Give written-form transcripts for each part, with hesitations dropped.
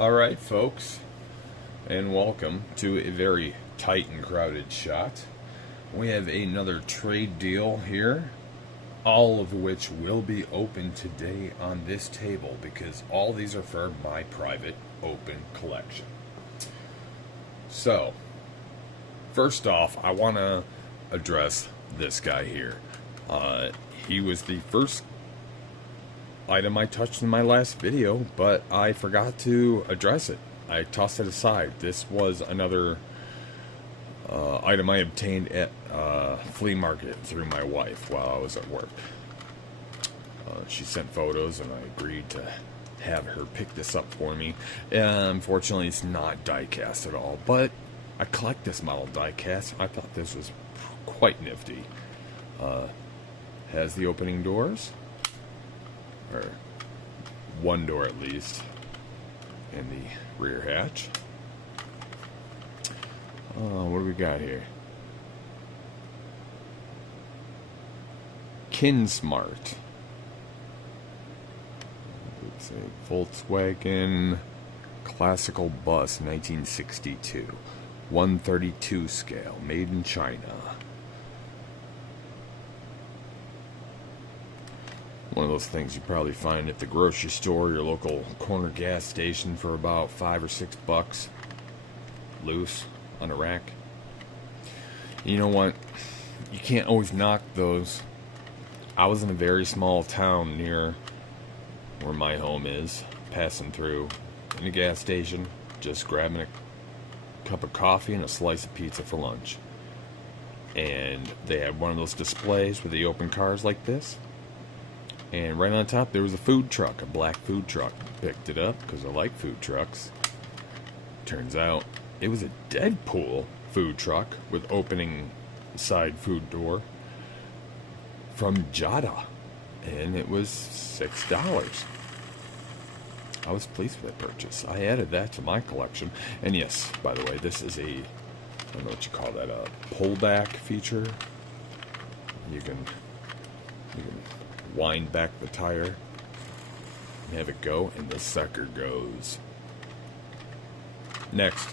Alright, folks, and welcome to a very tight and crowded shot. We have another trade deal here, all of which will be open today on this table because all these are for my private open collection. So, first off, I want to address this guy here. He was the first item I touched in my last video, but I forgot to address it. I tossed it aside. This was another item I obtained at flea market through my wife while I was at work. She sent photos and I agreed to have her pick this up for me. Unfortunately, it's not diecast at all, but I collect this model diecast. I thought this was quite nifty. Has the opening doors, or one door at least, and the rear hatch. What do we got here? Kinsmart. It's a Volkswagen classical bus, 1962, 132 scale, made in China. One of those things you probably find at the grocery store, your local corner gas station, for about $5 or $6 loose on a rack. You know what? You can't always knock those. I was in a very small town near where my home is, passing through in a gas station, just grabbing a cup of coffee and a slice of pizza for lunch. And they had one of those displays where they open cars like this. And right on top there was a food truck, a black food truck. Picked it up because I like food trucks. Turns out it was a Deadpool food truck with opening side food door from Jada. And it was $6. I was pleased with that purchase. I added that to my collection. And yes, by the way, this is a, I don't know what you call that, a pullback feature. You can wind back the tire and have it go, and the sucker goes. Next.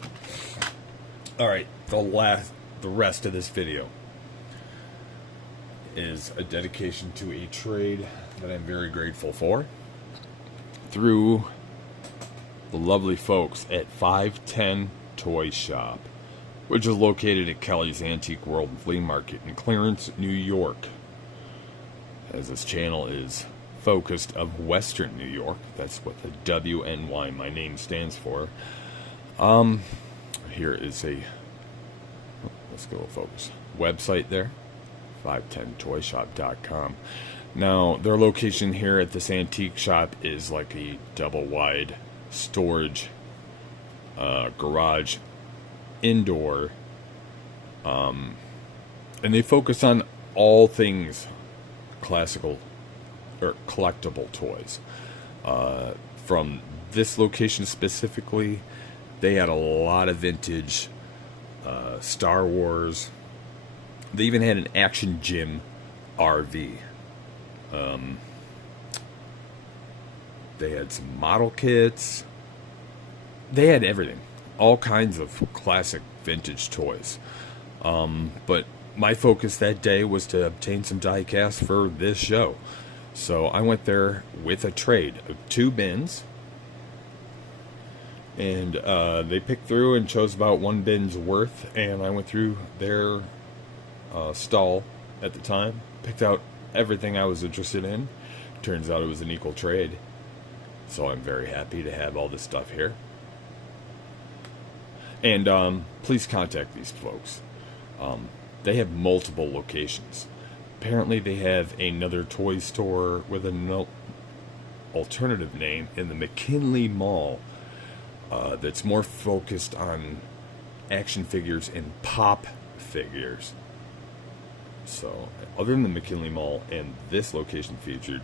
Alright, the rest of this video is a dedication to a trade that I'm very grateful for through the lovely folks at 510 Toy Shop, which is located at Kelly's Antique World Flea Market in Clarence, New York. As this channel is focused of Western New York, that's what the WNY, my name, stands for. Here is a, let's go focus, website there, 510toyshop.com. Now, their location here at this antique shop is like a double-wide storage garage indoor, and they focus on all things classical or collectible toys. From this location specifically, they had a lot of vintage Star Wars. They even had an Action Gym RV. They had some model kits. They had everything, all kinds of classic vintage toys. But my focus that day was to obtain some diecast for this show. So I went there with a trade of 2 bins. And they picked through and chose about 1 bin's worth. And I went through their stall at the time, picked out everything I was interested in. Turns out it was an equal trade. So I'm very happy to have all this stuff here. And please contact these folks. They have multiple locations. Apparently they have another toy store with an alternative name in the McKinley Mall that's more focused on action figures and pop figures. So, other than the McKinley Mall and this location featured,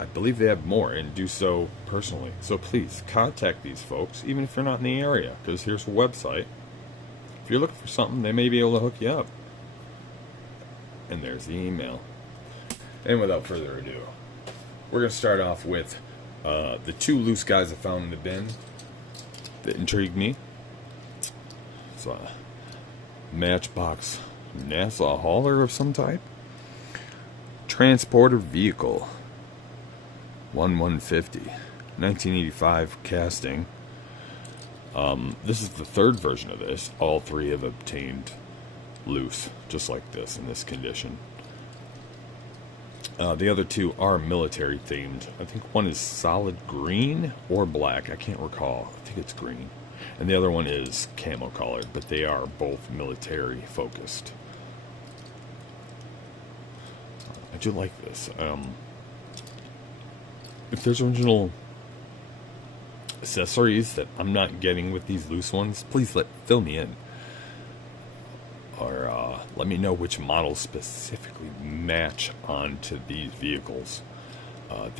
I believe they have more, and do so personally. So please, contact these folks, even if you're not in the area, because here's a website. If you're looking for something, they may be able to hook you up. And there's the email. And without further ado, we're going to start off with the 2 loose guys I found in the bin. that intrigued me. It's a Matchbox NASA hauler of some type. Transporter vehicle. 1/150. 1985 casting. This is the third version of this. All three have obtained loose, just like this, in this condition. The other two are military themed. I think one is solid green or black. I can't recall. I think it's green. And the other one is camo colored, but they are both military focused. I do like this. If there's original accessories that I'm not getting with these loose ones, please fill me in. Or let me know which models specifically match onto these vehicles. I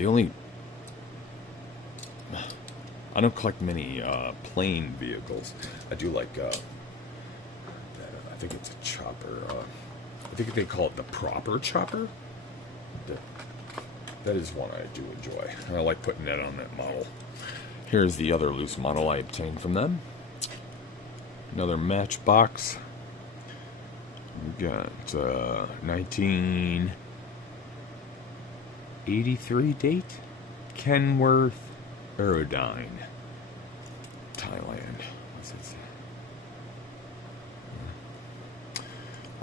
don't collect many plain vehicles. I do like, I think it's a chopper. I think they call it the proper chopper. That is one I do enjoy. I like putting that on that model. Here's the other loose model I obtained from them. Another Matchbox. We got 1983 date. Kenworth Aerodyne, Thailand. What's it say?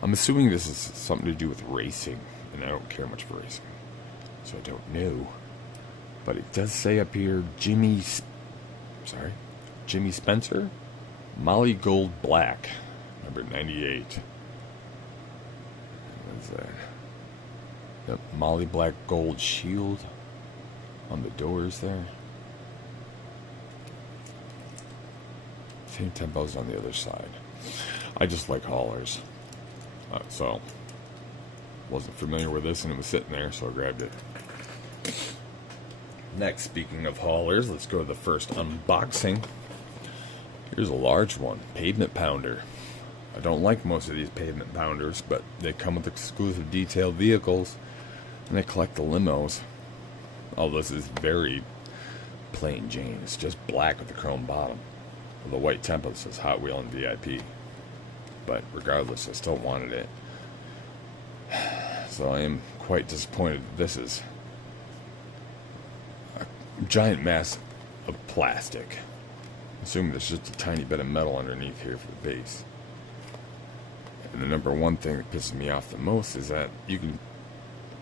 I'm assuming this is something to do with racing, and I don't care much for racing, so I don't know. But it does say up here, Jimmy Spencer, Molly Gold Black, number 98. What is that? Yep, Molly Black Gold Shield on the doors there. Same tempos on the other side. I just like haulers. So, wasn't familiar with this and it was sitting there, so I grabbed it. Next, speaking of haulers, let's go to the first unboxing. Here's a large one, Pavement Pounder. I don't like most of these Pavement Pounders, but they come with exclusive detailed vehicles, and they collect the limos. Oh, this is very plain Jane. It's just black with the chrome bottom. The white template says Hot Wheel and VIP. But regardless, I still wanted it. So I am quite disappointed that this is a giant mass of plastic. Assuming there's just a tiny bit of metal underneath here for the base. And the number one thing that pisses me off the most is that you can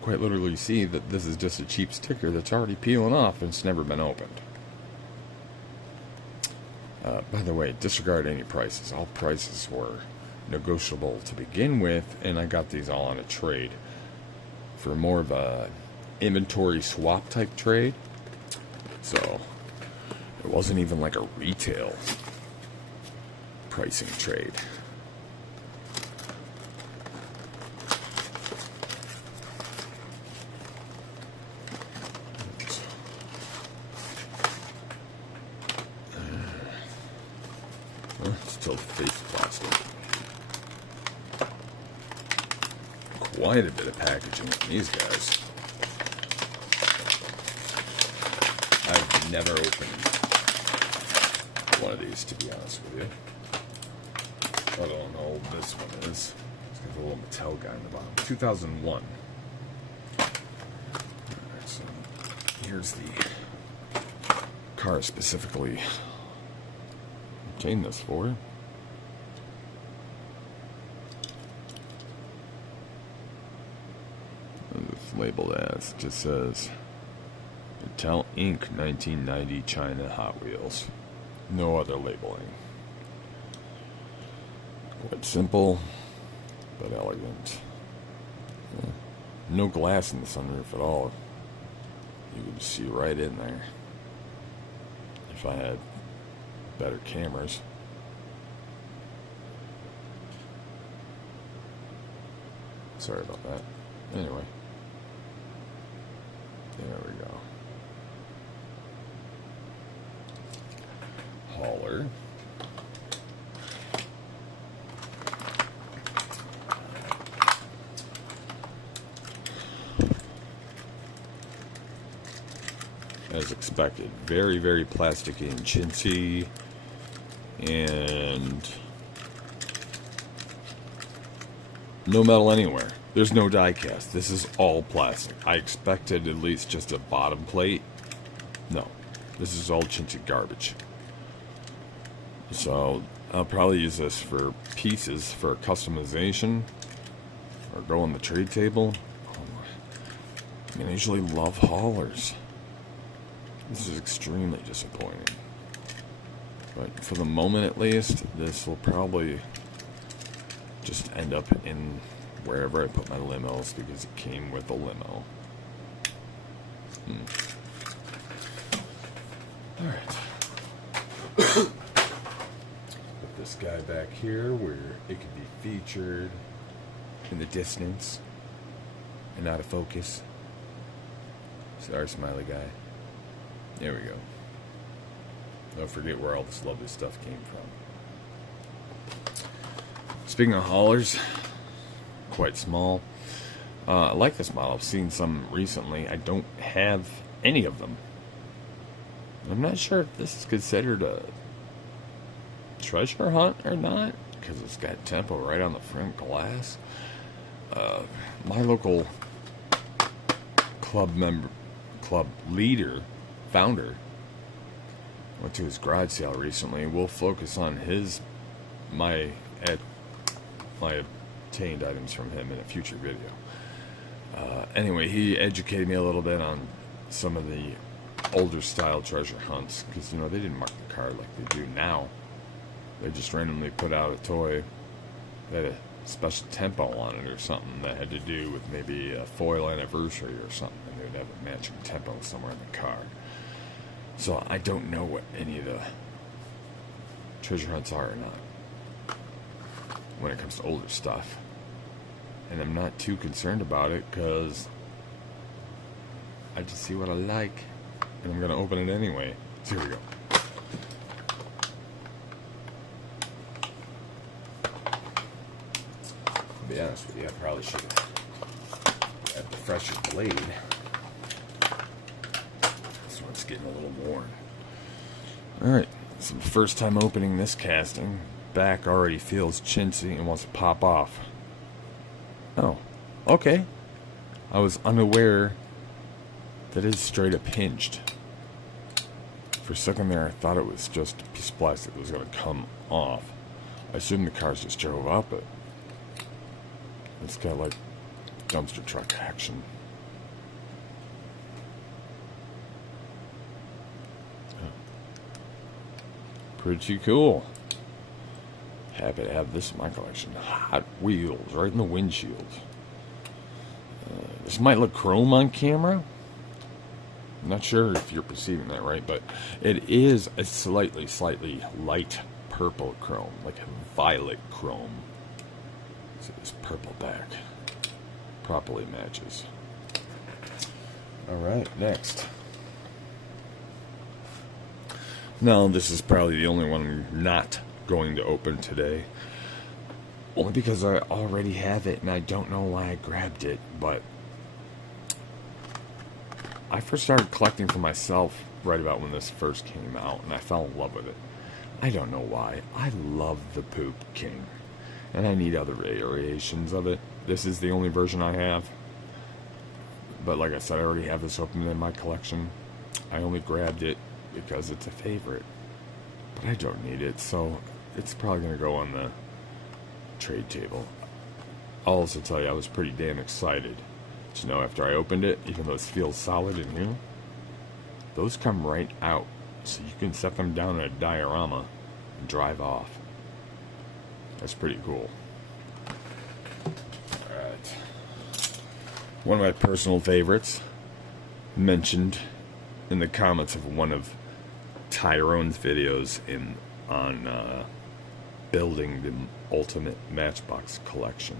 quite literally see that this is just a cheap sticker that's already peeling off and it's never been opened. By the way, disregard any prices. All prices were negotiable to begin with, and I got these all on a trade for more of a inventory swap type trade. So it wasn't even like a retail pricing trade. Still fake plastic. Quite a bit of packaging on these guys. I've never opened one of these, to be honest with you. I don't know how old this one is. It's got a little Mattel guy in the bottom. 2001. Alright, so here's the car specifically obtained this for. It's labeled as, it just says Mattel Inc. 1990 China Hot Wheels. No other labeling. Quite simple, but elegant. Yeah. No glass in the sunroof at all. You can see right in there. If I had better cameras. Sorry about that. Anyway. There we go. Hauler. As expected, very, very plasticky and chintzy. And no metal anywhere. There's no die cast. This is all plastic. I expected at least just a bottom plate. No. This is all chintzy garbage. So I'll probably use this for pieces for customization or go on the trade table. I mean, I usually love haulers. This is extremely disappointing. But for the moment at least, this will probably just end up in wherever I put my limos because it came with a limo. Alright. Put this guy back here where it could be featured in the distance and out of focus. Sorry, smiley guy. There we go. Don't forget where all this lovely stuff came from. Speaking of haulers, quite small. I like this model. I've seen some recently. I don't have any of them. I'm not sure if this is considered a treasure hunt or not, because it's got tempo right on the front glass. My local club leader, founder, went to his garage sale recently. We'll focus on my obtained items from him in a future video. Anyway, he educated me a little bit on some of the older style treasure hunts, because, you know, they didn't mark the card like they do now. They just randomly put out a toy that had a special tempo on it or something that had to do with maybe a foil anniversary or something, and they would have a matching tempo somewhere in the card. So I don't know what any of the treasure hunts are or not when it comes to older stuff. And I'm not too concerned about it because I just see what I like and I'm going to open it anyway. So here we go. To be honest with you, I probably should have the fresher blade. This one's getting a little worn. Alright, so the first time opening this casting, back already feels chintzy and wants to pop off. Oh, okay. I was unaware that it's straight up hinged. For a second there, I thought it was just a piece of plastic that was going to come off. I assumed the cars just drove up it. It's got like dumpster truck action. Pretty cool. Happy to have this in my collection. Hot Wheels right in the windshield. This might look chrome on camera. I'm not sure if you're perceiving that right, but it is a slightly light purple chrome, like a violet chrome. So this purple back properly matches. Alright, next. Now, this is probably the only one I'm not going to open today. Only because I already have it and I don't know why I grabbed it, but I first started collecting for myself right about when this first came out, and I fell in love with it. I don't know why. I love the Poop King, and I need other variations of it. This is the only version I have, but like I said, I already have this open in my collection. I only grabbed it because it's a favorite, but I don't need it, so it's probably going to go on the trade table. I'll also tell you, I was pretty damn excited. But, you know, after I opened it, even though it feels solid in here, those come right out, so you can set them down in a diorama and drive off. That's pretty cool. Alright. One of my personal favorites, mentioned in the comments of one of Tyrone's videos on building the ultimate Matchbox collection.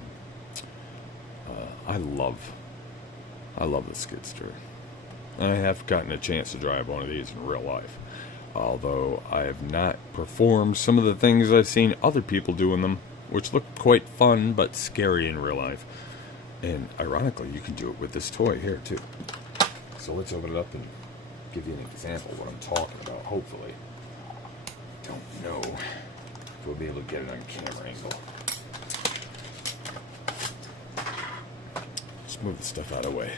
I love the Skidster. I have gotten a chance to drive one of these in real life, although I have not performed some of the things I've seen other people do in them, which look quite fun but scary in real life. And ironically, you can do it with this toy here too. So let's open it up and give you an example of what I'm talking about, hopefully. Don't know If we'll be able to get it on camera angle. Let's move the stuff out of the way.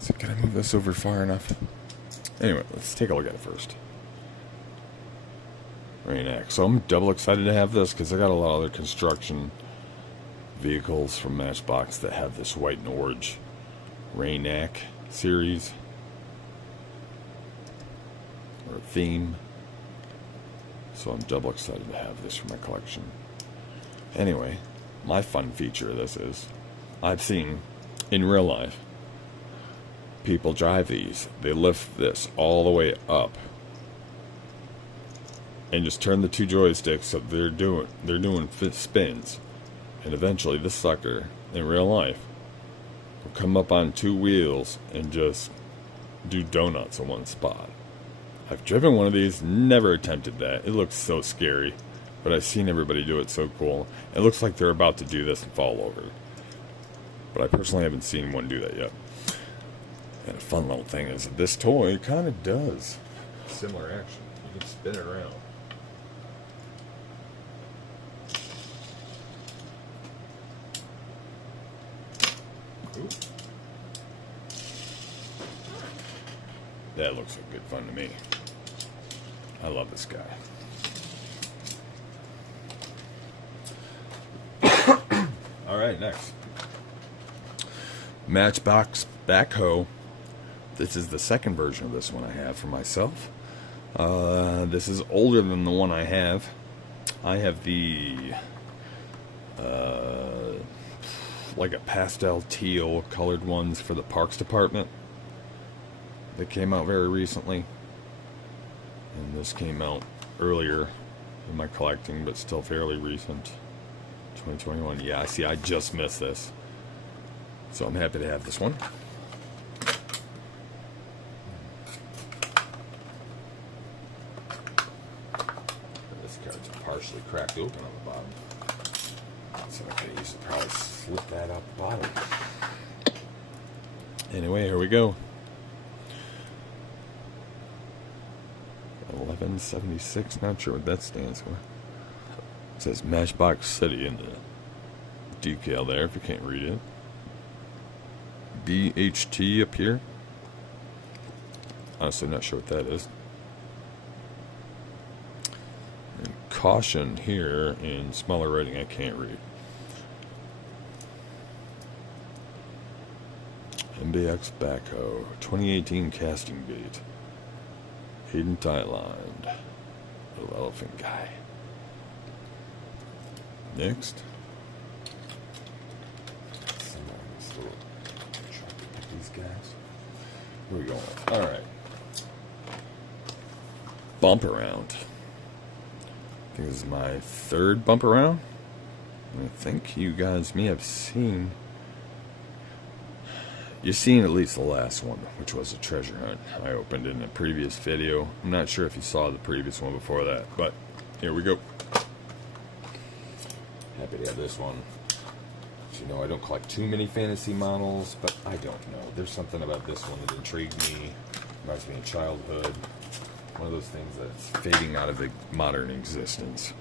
So can I move this over far enough? Anyway, let's take a look at it first. Rain-X. So I'm double excited to have this because I got a lot of other construction vehicles from Matchbox that have this white and orange Rain-X series or theme. So I'm double excited to have this for my collection. Anyway, my fun feature of this is I've seen in real life people drive these. They lift this all the way up and just turn the two joysticks so they're doing spins, and eventually this sucker in real life will come up on two wheels and just do donuts in one spot. I've driven one of these, never attempted that. It looks so scary, but I've seen everybody do it so cool. It looks like they're about to do this and fall over, but I personally haven't seen one do that yet. And a fun little thing is that this toy kind of does similar action. You can spin it around. Ooh. That looks like good fun to me. I love this guy. Alright, next. Matchbox Backhoe. This is the second version of this one I have for myself. This is older than the one I have. I have the like a pastel teal colored ones for the Parks Department. They came out very recently. And this came out earlier in my collecting, but still fairly recent. 2021. Yeah, I see, I just missed this. So I'm happy to have this one. This card's partially cracked open on the bottom. So I could easily probably slip that out the bottom. Anyway, here we go. 1176, not sure what that stands for. It says Matchbox City in the decal there, if you can't read it. BHT up here. Honestly, not sure what that is. And caution here in smaller writing I can't read. MBX Backhoe, 2018 casting beat. Hidden tie lined. Little elephant guy. Next. These guys. Where are we going? Alright. Bump around. I think this is my third bump around. I think you guys may have seen. You've seen at least the last one, which was a treasure hunt I opened in a previous video. I'm not sure if you saw the previous one before that, but here we go. Happy to have this one. As you know, I don't collect too many fantasy models, but I don't know. There's something about this one that intrigued me. Reminds me of childhood. One of those things that's fading out of the modern existence.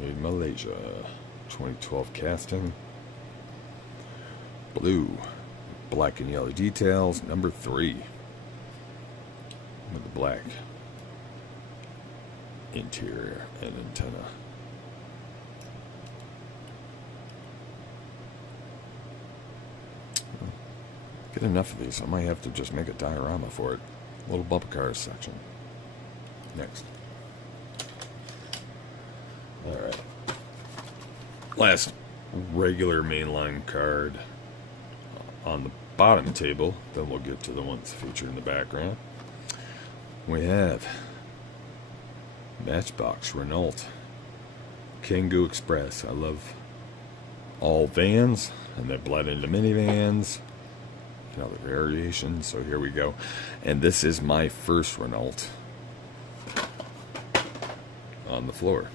Made in Malaysia. 2012 casting. Blue. Black and yellow details. Number 3. With the black interior and antenna. Get enough of these. I might have to just make a diorama for it. A little bumper cars section. Next. Alright. Last regular mainline card on the bottom table. Then we'll get to the ones featured in the background. We have Matchbox Renault Kangoo Express. I love all vans, and they blend into minivans and other variations. So here we go. And this is my first Renault on the floor.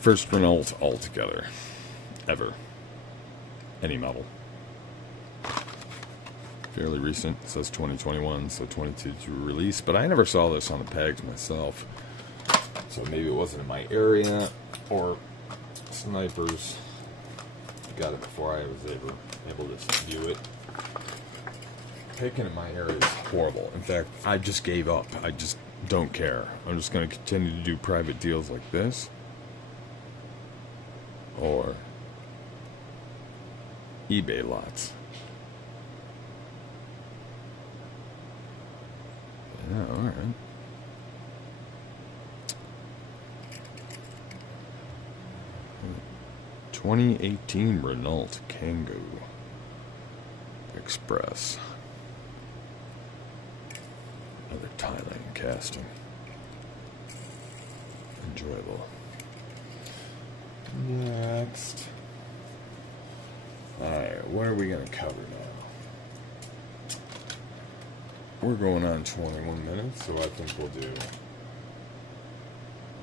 First Renault altogether, ever, any model. fairly recent. It says 2021, so 22 to release. But I never saw this on the pegs myself. So maybe it wasn't in my area, or snipers got it before I was able to view it. Picking in my area is horrible. In fact, I just gave up. I just don't care. I'm just going to continue to do private deals like this, or eBay lots. Yeah, alright. "2018 Renault Kangoo Express." Another Thailand casting. Enjoyable. Next. Alright, what are we going to cover now? We're going on 21 minutes, so I think we'll do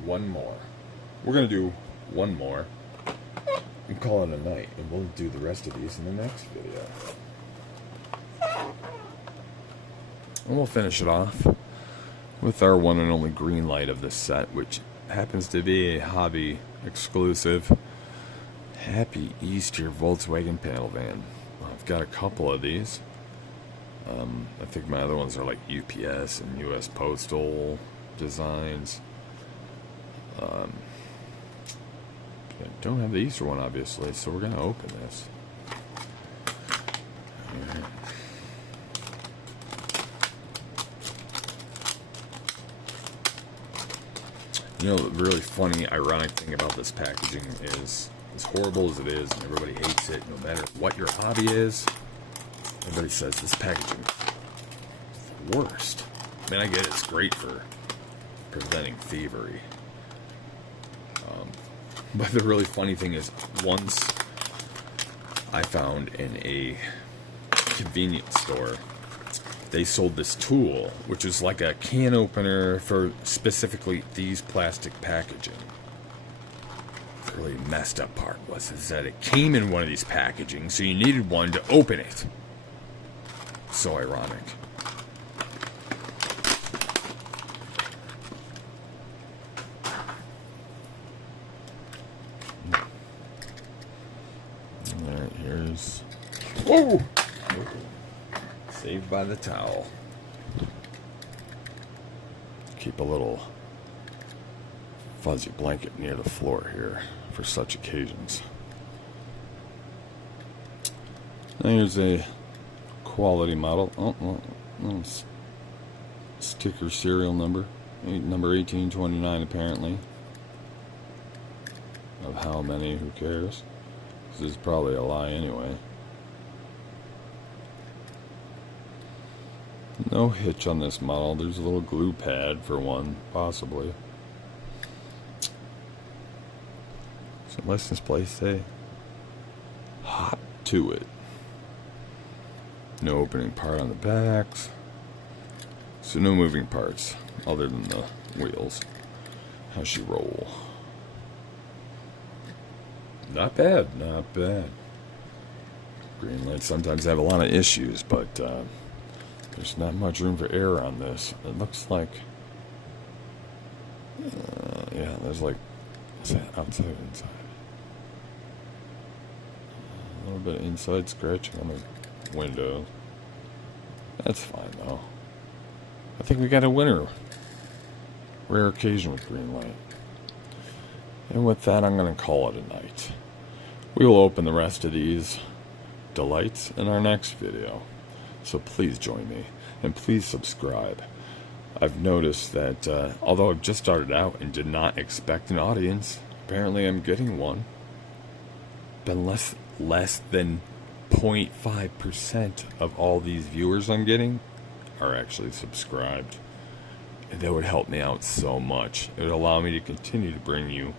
one more. We're going to do one more and call it a night, and we'll do the rest of these in the next video. And we'll finish it off with our one and only green light of this set, which happens to be a hobby exclusive Happy Easter Volkswagen panel van. I've got a couple of these. I think my other ones are like UPS and US Postal designs. I don't have the Easter one, obviously, so we're going to open this. All right. You know, the really funny, ironic thing about this packaging is, as horrible as it is, and everybody hates it, no matter what your hobby is, everybody says this packaging is the worst. I mean, I get it's great for preventing thievery. But the really funny thing is, once I found in a convenience store, they sold this tool, which is like a can opener for specifically these plastic packaging. The really messed up part was that it came in one of these packaging, so you needed one to open it. So ironic. Alright, here's... Whoa! Saved by the towel. Keep a little fuzzy blanket near the floor here for such occasions. Now here's a quality model. Oh, sticker serial number. Number 1829 apparently. Of how many, who cares? This is probably a lie anyway. No hitch on this model. There's a little glue pad for one, possibly. So license plate say hop to it. No opening part on the backs. So no moving parts other than the wheels. How's she roll? Not bad, not bad. Green lights sometimes have a lot of issues, but there's not much room for error on this. It looks like, yeah, there's like, is that outside or inside? A little bit of inside scratching on the window. That's fine though. I think we got a winner. Rare occasion with green light. And with that, I'm going to call it a night. We will open the rest of these delights in our next video. So please join me, and please subscribe. I've noticed that although I've just started out and did not expect an audience, apparently I'm getting one. But less than 0.5% of all these viewers I'm getting are actually subscribed. And that would help me out so much. It would allow me to continue to bring you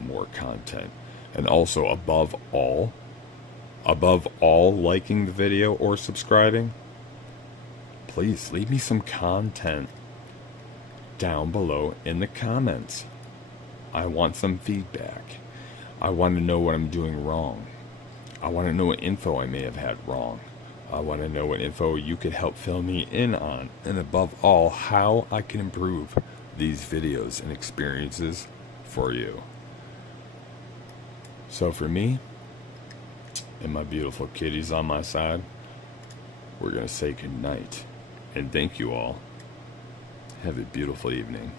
more content. And also, above all liking the video or subscribing, please leave me some content down below in the comments. I want some feedback. I want to know what I'm doing wrong. I want to know what info I may have had wrong. I want to know what info you could help fill me in on, and above all, how I can improve these videos and experiences for you. So for me, and my beautiful kitties on my side, we're going to say goodnight. And thank you all. Have a beautiful evening.